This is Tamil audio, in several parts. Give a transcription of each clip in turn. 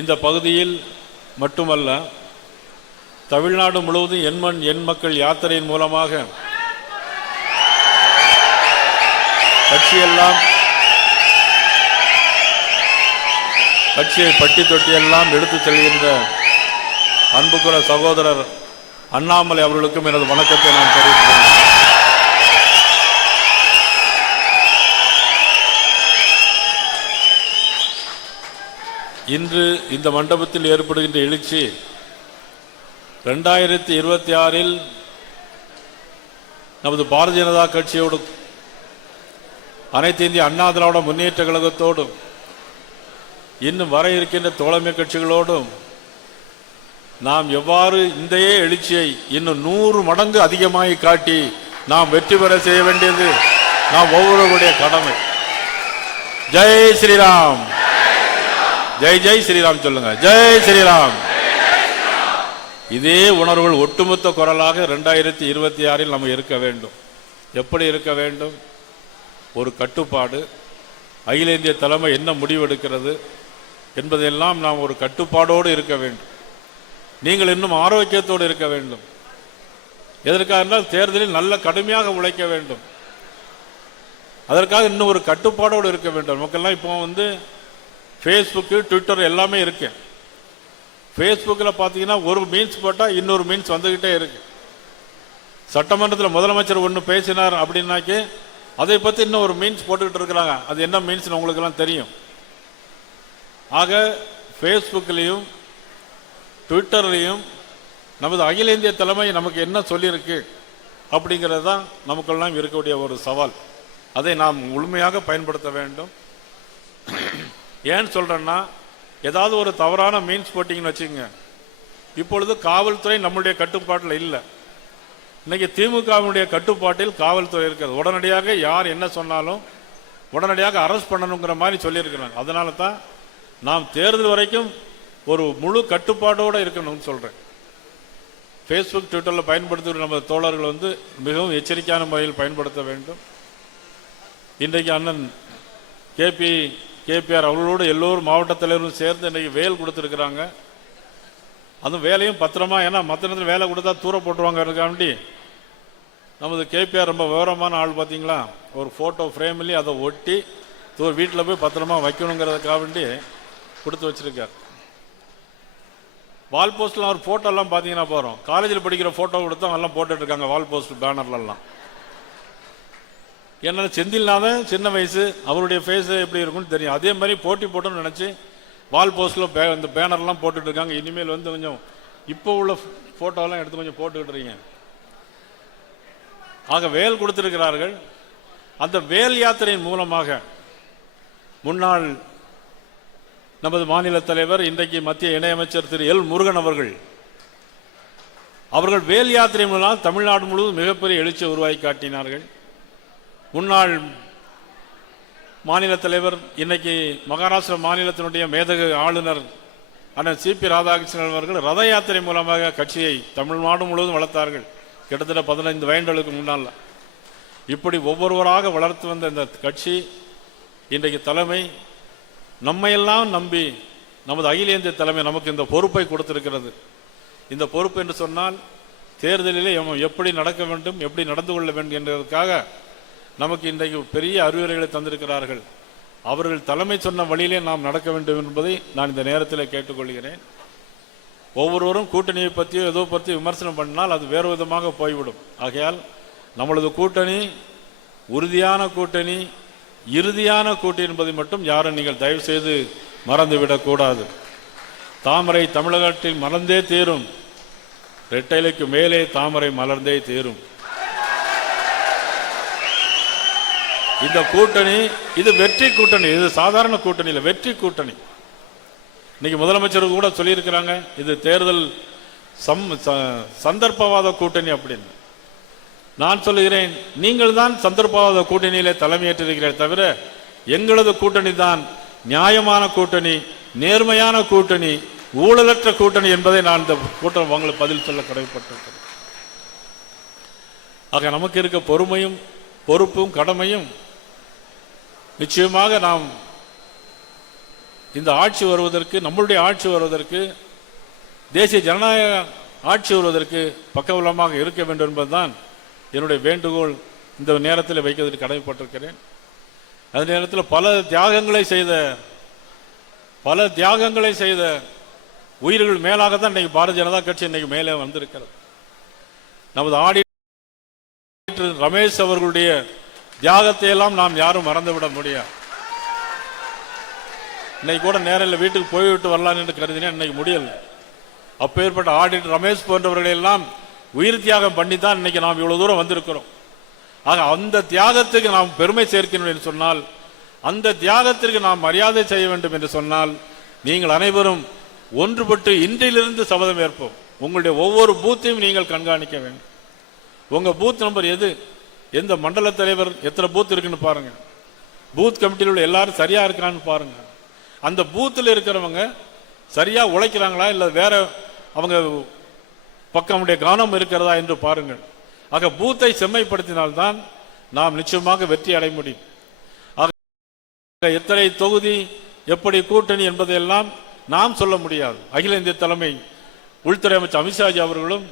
இந்த பகுதியில் மட்டுமல்ல தமிழ்நாடு முழுவதும் எண்மண் எண் மக்கள் யாத்திரையின் மூலமாக கட்சியெல்லாம் கட்சியை பட்டி தொட்டியெல்லாம் எடுத்துச் செல்கின்ற அன்புக்குற சகோதரர் அண்ணாமலை அவர்களுக்கும் எனது வணக்கத்தை நான் தெரிவித்துள்ளேன் இன்று இந்த மண்டபத்தில் ஏற்படுகின்ற எழுச்சி ரெண்டாயிரத்தி இருபத்தி ஆறில் நமது பாரதிய ஜனதா கட்சியோடும் அனைத்து இந்திய அண்ணா திராவிட முன்னேற்ற கழகத்தோடும் இன்னும் வர இருக்கின்ற தோழமை கட்சிகளோடும் நாம் எவ்வாறு இந்த எழுச்சியை இன்னும் நூறு மடங்கு அதிகமாகி காட்டி நாம் வெற்றி பெற செய்ய வேண்டியது நாம் ஒவ்வொருவருடைய கடமை ஜெய் ஸ்ரீராம் ஜெய் ஜெய் ஸ்ரீராம் சொல்லுங்க ஜெய் ஸ்ரீராம் இதே உணர்வுகள் ஒட்டுமொத்த குரலாக ரெண்டாயிரத்தி இருபத்தி ஆறில் நம்ம இருக்க வேண்டும் எப்படி இருக்க வேண்டும் ஒரு கட்டுப்பாடு அகில இந்திய தலைமை என்ன முடிவெடுக்கிறது என்பதையெல்லாம் நாம் ஒரு கட்டுப்பாடோடு இருக்க வேண்டும் நீங்கள் இன்னும் ஆரோக்கியத்தோடு இருக்க வேண்டும் எதற்காக இருந்தால் தேர்தலில் நல்ல கடுமையாக உழைக்க வேண்டும் அதற்காக இன்னும் ஒரு கட்டுப்பாடோடு இருக்க வேண்டும் மக்கள்லாம் இப்போ வந்து ஃபேஸ்புக்கு ட்விட்டர் எல்லாமே இருக்கு ஃபேஸ்புக்கில் பார்த்தீங்கன்னா ஒரு மீன்ஸ் போட்டால் இன்னொரு மீன்ஸ் வந்துக்கிட்டே இருக்கு சட்டமன்றத்தில் முதலமைச்சர் ஒன்று பேசினார் அப்படின்னாக்கி அதை பற்றி இன்னும் ஒரு மீன்ஸ் போட்டுக்கிட்டு இருக்கிறாங்க அது என்ன மீன்ஸ்னு உங்களுக்கெல்லாம் தெரியும் ஆக ஃபேஸ்புக்லேயும் ட்விட்டர்லேயும் நமது அகில இந்திய தலைமை நமக்கு என்ன சொல்லியிருக்கு அப்படிங்கிறது தான் நமக்கெல்லாம் இருக்கக்கூடிய ஒரு சவால் அதை நாம் முழுமையாக பயன்படுத்த வேண்டும் ஏன்னு சொல்கிறேன்னா ஏதாவது ஒரு தவறான மீன்ஸ் போட்டிங்கன்னு வச்சுக்கோங்க இப்பொழுது காவல்துறை நம்முடைய கட்டுப்பாட்டில் இல்லை இன்றைக்கி திமுகவினுடைய கட்டுப்பாட்டில் காவல்துறை இருக்கிறது உடனடியாக யார் என்ன சொன்னாலும் உடனடியாக அரெஸ்ட் பண்ணணுங்கிற மாதிரி சொல்லியிருக்கிறாங்க அதனால தான் நாம் தேர்தல் வரைக்கும் ஒரு முழு கட்டுப்பாட்டோடு இருக்கணும்னு சொல்கிறேன் ஃபேஸ்புக் ட்விட்டரில் பயன்படுத்துகிற நமது தோழர்கள் வந்து மிகவும் எச்சரிக்கையான முறையில் பயன்படுத்த வேண்டும் இன்றைக்கு அண்ணன் கேபி கேபிஆர் அவர்களோடு எல்லோரும் மாவட்ட தலைவரும் சேர்ந்து இன்றைக்கி வேல் கொடுத்துருக்குறாங்க அந்த வேலையும் பத்திரமா ஏன்னா மற்ற நேரத்தில் வேலை கொடுத்தா தூர போட்டுருவாங்கிறதுக்காண்டி நமது கேபிஆர் ரொம்ப விவரமான ஆள் பார்த்தீங்களா ஒரு ஃபோட்டோ ஃப்ரேம்லேயும் அதை ஒட்டி தூர் வீட்டில் போய் பத்திரமா வைக்கணுங்கிறதுக்காக வேண்டி கொடுத்து வச்சுருக்கார் வால் போஸ்ட்டில் அவர் ஃபோட்டோலாம் பார்த்தீங்கன்னா போகிறோம் காலேஜில் படிக்கிற ஃபோட்டோ கொடுத்தா எல்லாம் போட்டுட்ருக்காங்க வால் போஸ்ட் பேனர்லலாம் ஏன்னா செந்தில்நாதன் சின்ன வயசு அவருடைய ஃபேஸ் எப்படி இருக்கும்னு தெரியும் அதே மாதிரி போட்டி போட்டோம்னு நினச்சி வால் போஸ்டில் பே இந்த பேனர்லாம் இருக்காங்க இனிமேல் வந்து கொஞ்சம் இப்போ உள்ள ஃபோட்டோலாம் எடுத்து கொஞ்சம் போட்டுக்கிட்டுறீங்க ஆக வேல் கொடுத்துருக்கிறார்கள் அந்த வேல் யாத்திரையின் மூலமாக முன்னாள் நமது மாநில தலைவர் இன்றைக்கு மத்திய இணையமைச்சர் திரு எல் முருகன் அவர்கள் அவர்கள் வேல் யாத்திரை மூலம் தமிழ்நாடு முழுவதும் மிகப்பெரிய எழுச்சியை உருவாக்கி காட்டினார்கள் முன்னாள் மாநில தலைவர் இன்னைக்கு மகாராஷ்டிரா மாநிலத்தினுடைய மேதகு ஆளுநர் அண்ணன் பி ராதாகிருஷ்ணன் அவர்கள் ரத யாத்திரை மூலமாக கட்சியை தமிழ்நாடு முழுவதும் வளர்த்தார்கள் கிட்டத்தட்ட பதினைந்து வயண்டுகளுக்கு முன்னால் இப்படி ஒவ்வொருவராக வளர்த்து வந்த இந்த கட்சி இன்றைக்கு தலைமை நம்மையெல்லாம் நம்பி நமது அகில இந்திய தலைமை நமக்கு இந்த பொறுப்பை கொடுத்திருக்கிறது இந்த பொறுப்பு என்று சொன்னால் தேர்தலிலே எப்படி நடக்க வேண்டும் எப்படி நடந்து கொள்ள வேண்டும் என்பதற்காக நமக்கு இன்றைக்கு பெரிய அறிவுரைகளை தந்திருக்கிறார்கள் அவர்கள் தலைமை சொன்ன வழியிலே நாம் நடக்க வேண்டும் என்பதை நான் இந்த நேரத்தில் கேட்டுக்கொள்கிறேன் ஒவ்வொருவரும் கூட்டணியை பற்றியோ ஏதோ பற்றி விமர்சனம் பண்ணினால் அது வேறு விதமாக போய்விடும் ஆகையால் நம்மளது கூட்டணி உறுதியான கூட்டணி இறுதியான கூட்டணி என்பதை மட்டும் யாரும் நீங்கள் தயவு செய்து மறந்துவிடக்கூடாது தாமரை தமிழகத்தில் மலர்ந்தே தீரும் ரெட்டைலைக்கு மேலே தாமரை மலர்ந்தே தீரும் இந்த கூட்டணி இது வெற்றி கூட்டணி இது சாதாரண கூட்டணி இல்லை வெற்றி கூட்டணி இன்னைக்கு முதலமைச்சர் கூட சொல்லியிருக்கிறாங்க இது தேர்தல் சம் சந்தர்ப்பவாத கூட்டணி அப்படின்னு நான் சொல்லுகிறேன் நீங்கள் தான் சந்தர்ப்பவாத கூட்டணியிலே தலைமையேற்றிருக்கிறீர்கள் தவிர எங்களது கூட்டணி தான் நியாயமான கூட்டணி நேர்மையான கூட்டணி ஊழலற்ற கூட்டணி என்பதை நான் இந்த கூட்டம் உங்களுக்கு பதில் சொல்ல கடமைப்பட்டிருக்கிறேன் ஆக நமக்கு இருக்க பொறுமையும் பொறுப்பும் கடமையும் நிச்சயமாக நாம் இந்த ஆட்சி வருவதற்கு நம்மளுடைய ஆட்சி வருவதற்கு தேசிய ஜனநாயக ஆட்சி வருவதற்கு பக்கவலமாக இருக்க வேண்டும் என்பதுதான் என்னுடைய வேண்டுகோள் இந்த நேரத்தில் வைக்கிறதுக்கு கடமைப்பட்டிருக்கிறேன் அந்த நேரத்தில் பல தியாகங்களை செய்த பல தியாகங்களை செய்த உயிர்கள் மேலாக தான் இன்றைக்கு பாரதிய ஜனதா கட்சி இன்றைக்கு மேலே வந்திருக்கிறது நமது ஆடி ரமேஷ் அவர்களுடைய தியாகத்தை எல்லாம் நாம் யாரும் மறந்துவிட முடியாது இன்னைக்கு கூட நேரில் வீட்டுக்கு போய்விட்டு வரலாம் என்று கருதினேன் இன்னைக்கு முடியல அப்பேற்பட்ட ஆடிட் ரமேஷ் போன்றவர்களெல்லாம் உயிர் தியாகம் பண்ணி தான் இன்னைக்கு நாம் இவ்வளோ தூரம் வந்திருக்கிறோம் ஆக அந்த தியாகத்துக்கு நாம் பெருமை சேர்க்கணும் என்று சொன்னால் அந்த தியாகத்திற்கு நாம் மரியாதை செய்ய வேண்டும் என்று சொன்னால் நீங்கள் அனைவரும் ஒன்றுபட்டு இன்றிலிருந்து சபதம் ஏற்போம் உங்களுடைய ஒவ்வொரு பூத்தையும் நீங்கள் கண்காணிக்க வேண்டும் உங்கள் பூத் நம்பர் எது எந்த மண்டல தலைவர் எத்தனை பூத் இருக்குன்னு பாருங்கள் பூத் கமிட்டியில் உள்ள எல்லாரும் சரியாக இருக்கான்னு பாருங்கள் அந்த பூத்தில் இருக்கிறவங்க சரியாக உழைக்கிறாங்களா இல்லை வேற அவங்க பக்கமுடைய கவனம் இருக்கிறதா என்று பாருங்கள் ஆக பூத்தை செம்மைப்படுத்தினால்தான் நாம் நிச்சயமாக வெற்றி அடைய முடியும் ஆக எத்தனை தொகுதி எப்படி கூட்டணி என்பதையெல்லாம் நாம் சொல்ல முடியாது அகில இந்திய தலைமை உள்துறை அமைச்சர் அமித்ஷாஜி அவர்களும்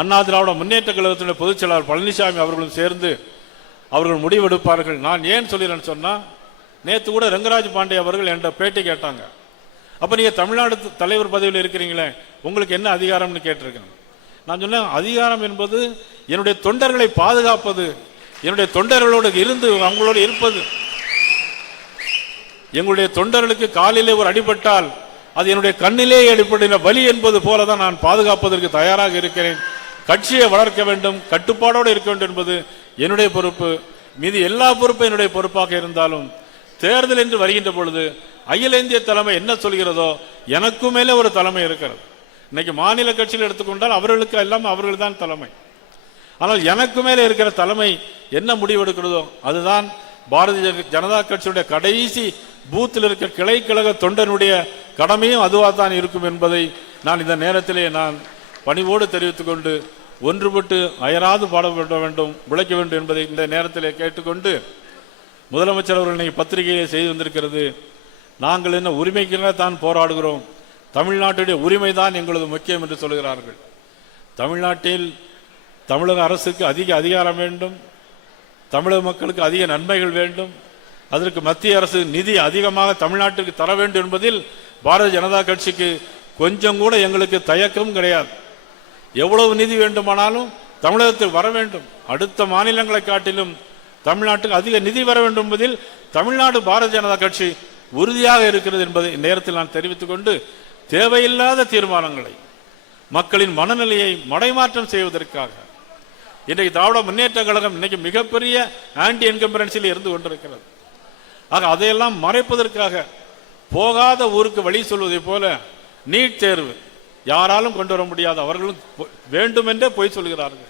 அண்ணா திராவிட முன்னேற்ற கழகத்தினுடைய பொதுச் செயலாளர் பழனிசாமி அவர்களும் சேர்ந்து அவர்கள் முடிவெடுப்பார்கள் நான் ஏன் சொல்லிடுறேன்னு சொன்னால் நேற்று கூட ரங்கராஜ் பாண்டே அவர்கள் என்ற பேட்டி கேட்டாங்க அப்போ நீங்கள் தமிழ்நாடு தலைவர் பதவியில் இருக்கிறீங்களே உங்களுக்கு என்ன அதிகாரம்னு கேட்டிருக்கேன் நான் சொன்னேன் அதிகாரம் என்பது என்னுடைய தொண்டர்களை பாதுகாப்பது என்னுடைய தொண்டர்களோடு இருந்து அவங்களோடு இருப்பது எங்களுடைய தொண்டர்களுக்கு காலிலே ஒரு அடிபட்டால் அது என்னுடைய கண்ணிலே அடிப்படையில் வலி என்பது போல தான் நான் பாதுகாப்பதற்கு தயாராக இருக்கிறேன் கட்சியை வளர்க்க வேண்டும் கட்டுப்பாடோடு இருக்க வேண்டும் என்பது என்னுடைய பொறுப்பு மீது எல்லா பொறுப்பும் என்னுடைய பொறுப்பாக இருந்தாலும் தேர்தல் என்று வருகின்ற பொழுது அகில இந்திய தலைமை என்ன சொல்கிறதோ எனக்கு மேலே ஒரு தலைமை இருக்கிறது இன்னைக்கு மாநில கட்சியில் எடுத்துக்கொண்டால் அவர்களுக்கு எல்லாம் அவர்கள் தான் தலைமை ஆனால் எனக்கு மேலே இருக்கிற தலைமை என்ன முடிவெடுக்கிறதோ அதுதான் பாரதிய ஜனதா கட்சியுடைய கடைசி பூத்தில் இருக்கிற கிளை கழக தொண்டனுடைய கடமையும் அதுவாக தான் இருக்கும் என்பதை நான் இந்த நேரத்திலே நான் பணிவோடு தெரிவித்துக்கொண்டு ஒன்றுபட்டு அயராது பாடப்பட வேண்டும் உழைக்க வேண்டும் என்பதை இந்த நேரத்தில் கேட்டுக்கொண்டு முதலமைச்சர் அவர்கள் இன்னைக்கு பத்திரிகையை செய்து வந்திருக்கிறது நாங்கள் என்ன உரிமைக்கென தான் போராடுகிறோம் தமிழ்நாட்டுடைய உரிமை தான் எங்களது முக்கியம் என்று சொல்கிறார்கள் தமிழ்நாட்டில் தமிழக அரசுக்கு அதிக அதிகாரம் வேண்டும் தமிழக மக்களுக்கு அதிக நன்மைகள் வேண்டும் அதற்கு மத்திய அரசு நிதி அதிகமாக தமிழ்நாட்டுக்கு தர வேண்டும் என்பதில் பாரதிய ஜனதா கட்சிக்கு கொஞ்சம் கூட எங்களுக்கு தயக்கமும் கிடையாது எவ்வளவு நிதி வேண்டுமானாலும் தமிழகத்தில் வர வேண்டும் அடுத்த மாநிலங்களை காட்டிலும் தமிழ்நாட்டுக்கு அதிக நிதி வர வேண்டும் என்பதில் தமிழ்நாடு பாரதிய ஜனதா கட்சி உறுதியாக இருக்கிறது என்பதை நேரத்தில் நான் தெரிவித்துக் கொண்டு தேவையில்லாத தீர்மானங்களை மக்களின் மனநிலையை மடைமாற்றம் செய்வதற்காக இன்றைக்கு திராவிட முன்னேற்ற கழகம் இன்னைக்கு மிகப்பெரிய ஆன்டி என்கம்பரன்சியில் இருந்து கொண்டிருக்கிறது ஆக அதையெல்லாம் மறைப்பதற்காக போகாத ஊருக்கு வழி சொல்வதை போல நீட் தேர்வு யாராலும் கொண்டு வர முடியாது அவர்களும் வேண்டுமென்றே பொய் சொல்கிறார்கள்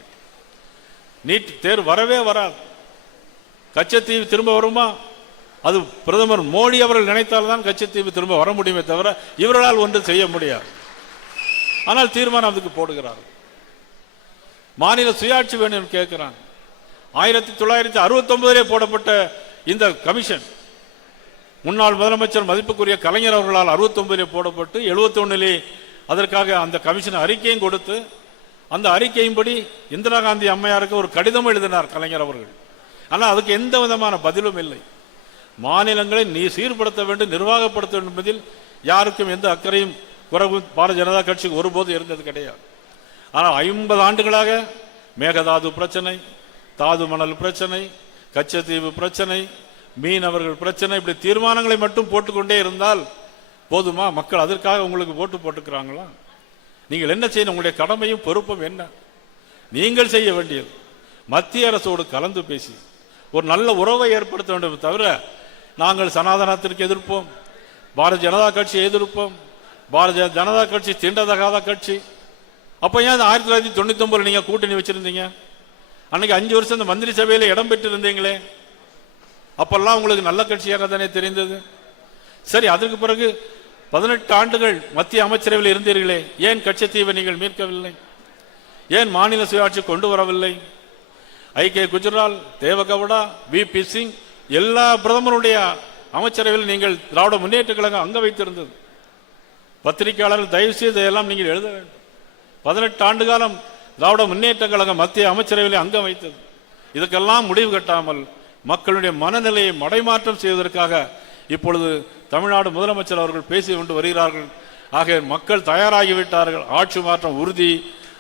நீட் தேர்வு வரவே வராது கச்சத்தீவு திரும்ப வருமா அது பிரதமர் மோடி அவர்கள் நினைத்தால்தான் கச்சத்தீவு திரும்ப வர முடியுமே தவிர இவர்களால் ஒன்றும் செய்ய முடியாது ஆனால் தீர்மானம் அதுக்கு போடுகிறார்கள் மாநில சுயாட்சி வேணும் கேட்கிறாங்க ஆயிரத்தி தொள்ளாயிரத்தி அறுபத்தொன்பதிலே போடப்பட்ட இந்த கமிஷன் முன்னாள் முதலமைச்சர் மதிப்புக்குரிய கலைஞர் அவர்களால் அறுபத்தொன்பதிலே போடப்பட்டு ஒன்னிலே அதற்காக அந்த கமிஷன் அறிக்கையும் கொடுத்து அந்த அறிக்கையின்படி இந்திரா காந்தி அம்மையாருக்கு ஒரு கடிதம் எழுதினார் கலைஞர் அவர்கள் ஆனால் அதுக்கு எந்த விதமான பதிலும் இல்லை மாநிலங்களை நீ சீர்படுத்த வேண்டும் நிர்வாகப்படுத்த வேண்டும் என்பதில் யாருக்கும் எந்த அக்கறையும் குறைவு பாரதிய ஜனதா கட்சிக்கு ஒருபோது இருந்தது கிடையாது ஆனால் ஐம்பது ஆண்டுகளாக மேகதாது பிரச்சனை தாது மணல் பிரச்சனை கச்சத்தீவு பிரச்சனை மீனவர்கள் பிரச்சனை இப்படி தீர்மானங்களை மட்டும் போட்டுக்கொண்டே இருந்தால் போதுமா மக்கள் அதற்காக உங்களுக்கு ஓட்டு போட்டுக்கிறாங்களா நீங்கள் என்ன செய்யணும் உங்களுடைய கடமையும் பொறுப்பும் என்ன நீங்கள் செய்ய வேண்டியது மத்திய அரசோடு கலந்து பேசி ஒரு நல்ல உறவை ஏற்படுத்த வேண்டும் தவிர நாங்கள் சனாதனத்திற்கு எதிர்ப்போம் பாரதிய ஜனதா கட்சியை எதிர்ப்போம் பாரதிய ஜனதா கட்சி தீண்டதகாத கட்சி அப்போ ஏன் ஆயிரத்தி தொள்ளாயிரத்தி தொண்ணூத்தி நீங்கள் கூட்டணி வச்சுருந்தீங்க அன்னைக்கு அஞ்சு வருஷம் இந்த மந்திரி சபையில் இடம் பெற்றிருந்தீங்களே அப்பெல்லாம் உங்களுக்கு நல்ல கட்சியாக தானே தெரிந்தது சரி அதற்கு பிறகு பதினெட்டு ஆண்டுகள் மத்திய அமைச்சரவையில் இருந்தீர்களே ஏன் கட்சித்தீவை நீங்கள் மீட்கவில்லை ஏன் மாநில சுயாட்சி கொண்டு வரவில்லை I K Gujral Deve Gowda V P Singh எல்லா பிரதமருடைய அமைச்சரவையில் நீங்கள் திராவிட முன்னேற்ற கழகம் அங்க வைத்திருந்தது பத்திரிகையாளர்கள் தயவு செய்து நீங்கள் எழுத வேண்டும் பதினெட்டு ஆண்டு காலம் திராவிட முன்னேற்ற கழகம் மத்திய அமைச்சரவையில் அங்கம் வைத்தது இதுக்கெல்லாம் முடிவு கட்டாமல் மக்களுடைய மனநிலையை மடைமாற்றம் செய்வதற்காக இப்பொழுது தமிழ்நாடு முதலமைச்சர் அவர்கள் பேசி கொண்டு வருகிறார்கள் ஆகிய மக்கள் தயாராகிவிட்டார்கள் ஆட்சி மாற்றம் உறுதி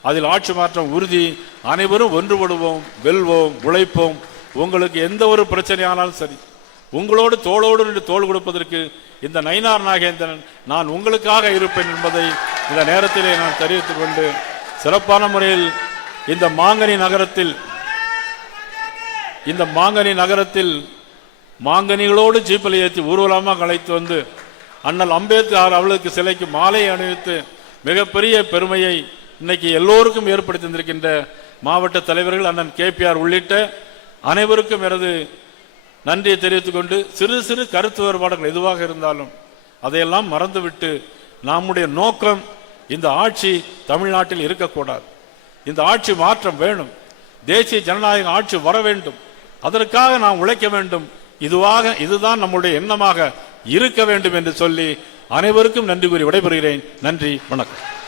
அதில் ஆட்சி மாற்றம் உறுதி அனைவரும் ஒன்றுபடுவோம் வெல்வோம் உழைப்போம் உங்களுக்கு எந்த ஒரு பிரச்சனையானாலும் சரி உங்களோடு தோளோடு என்று தோல் கொடுப்பதற்கு இந்த நயினார் நாகேந்திரன் நான் உங்களுக்காக இருப்பேன் என்பதை இந்த நேரத்திலே நான் தெரிவித்துக் கொண்டு சிறப்பான முறையில் இந்த மாங்கனி நகரத்தில் இந்த மாங்கனி நகரத்தில் மாங்கனிகளோடு ஜீப்பில் ஏற்றி ஊர்வலமாக கலைத்து வந்து அண்ணல் அம்பேத்கர் அவளுக்கு சிலைக்கு மாலை அணிவித்து மிகப்பெரிய பெருமையை இன்னைக்கு எல்லோருக்கும் ஏற்படுத்தி இருந்திருக்கின்ற மாவட்ட தலைவர்கள் அண்ணன் கேபிஆர் உள்ளிட்ட அனைவருக்கும் எனது நன்றியை தெரிவித்துக் கொண்டு சிறு சிறு கருத்து வேறுபாடுகள் எதுவாக இருந்தாலும் அதையெல்லாம் மறந்துவிட்டு நம்முடைய நோக்கம் இந்த ஆட்சி தமிழ்நாட்டில் இருக்கக்கூடாது இந்த ஆட்சி மாற்றம் வேணும் தேசிய ஜனநாயக ஆட்சி வர வேண்டும் அதற்காக நாம் உழைக்க வேண்டும் இதுவாக இதுதான் நம்முடைய எண்ணமாக இருக்க வேண்டும் என்று சொல்லி அனைவருக்கும் நன்றி கூறி விடைபெறுகிறேன் நன்றி வணக்கம்